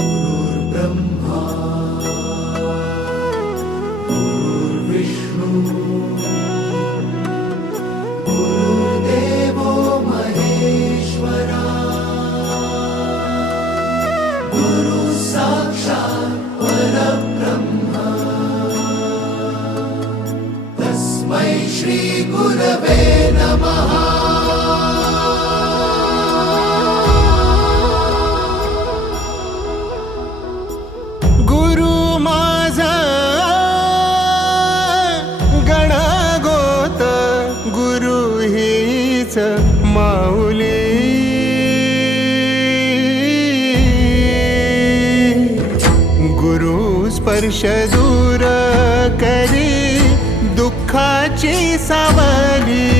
गुरुर्ब्रह्मा गुरुर्विष्णू गुरुर्देवो महेश्वरा गुरु साक्षात् परब्रह्म तस्मै श्री गुरवे नमः। माऊली गुरु स्पर्श दूर करी दुःखाची सावली,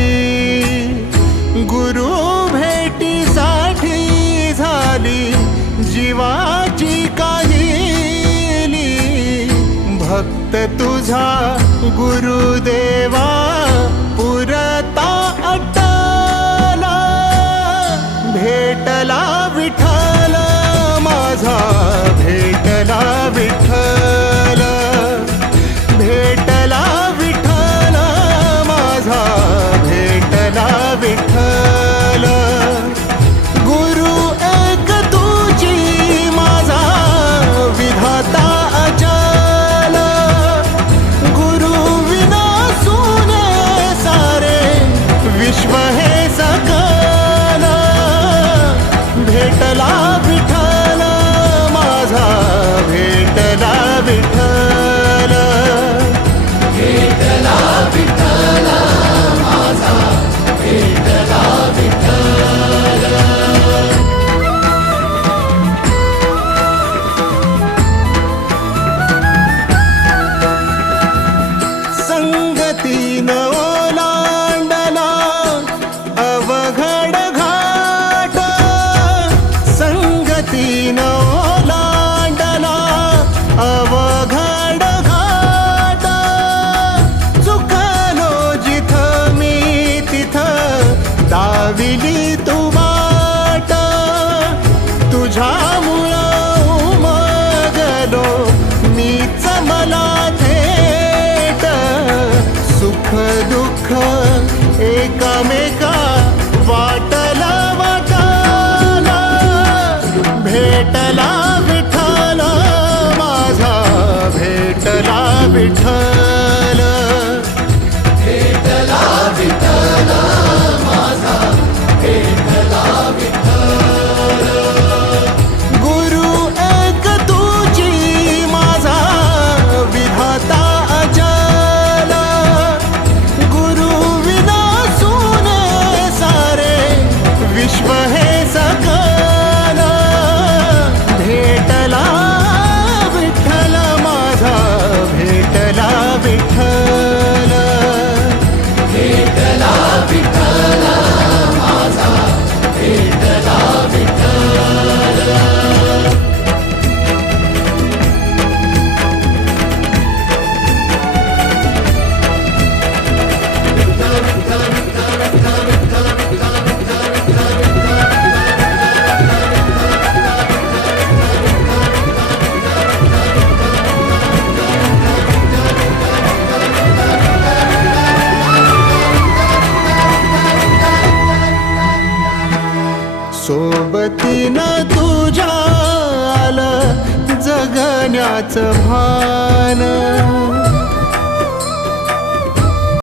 गुरु भेटीसाठी झाली जीवाची काहिली। भक्त तुझा गुरुदेवा पुरता भेटला विठ्ठल माझा, भेटला विठ्ठल, भेटला विठ्ठल माझा, भेटला विठ्ठल। गुरु एक तुझी माझा विधाता अचल, गुरु विना सुने सारे विश्व हे सकल। भेटला विठ्ठल माझा, भेटला विठ्ठल, भेटला विठ्ठल माझा, भेटला विठ्ठल। संगतीन ओलांडला अवघड घाट, संगतीन ओलांडला अवघड घाट। चुकलो जिथं मी तिथं दाविली तू वाट, तुझ्यामुळं उमगलो मीच मला थेट। सुख दुःख एकामेका वाटला वाटाला, भेटला विठ्ठल माझा, भेटला विठ्ठल, भेटला विठ्ठल माझा, भेटला विठ्ठल। गुरु एक तुझी माझा विधाता अचल, गुरु विना सुने सारे विश्व हे सकल। भेटला विठ्ठल माझा, भेटला विठ्ठल, भेटला विठ्ठल माझा, भेटला विठ्ठल। सोबतीनं तुझ्या आलं जगण्याचं भान।